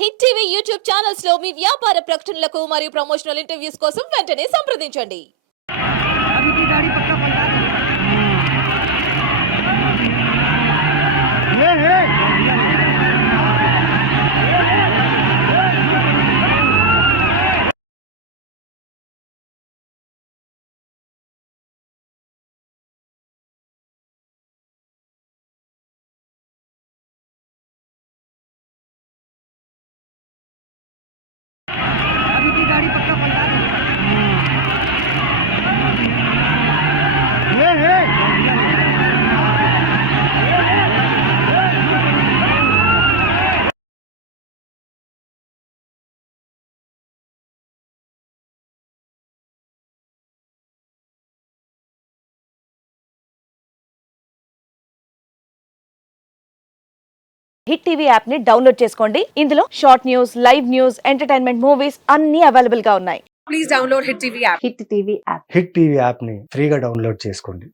Hit TV YouTube channels లో మీ వ్యాపార ప్రకటనలకు మరియు ప్రమోషనల్ ఇంటర్వ్యూస్ కోసం వెంటనే సంప్రదించండి. अभी की गाड़ी पक्का पलटा अभी की गाड़ी पक्का पलटा హిట్ టీవీ యాప్ ని డౌన్లోడ్ చేసుకోండి. ఇందులో short news, live news, entertainment movies అన్ని అవైలబుల్ గా ఉన్నాయి. Please download Hit TV app. Hit TV app. Hit TV యాప్ని ఫ్రీగా డౌన్లోడ్ చేసుకోండి.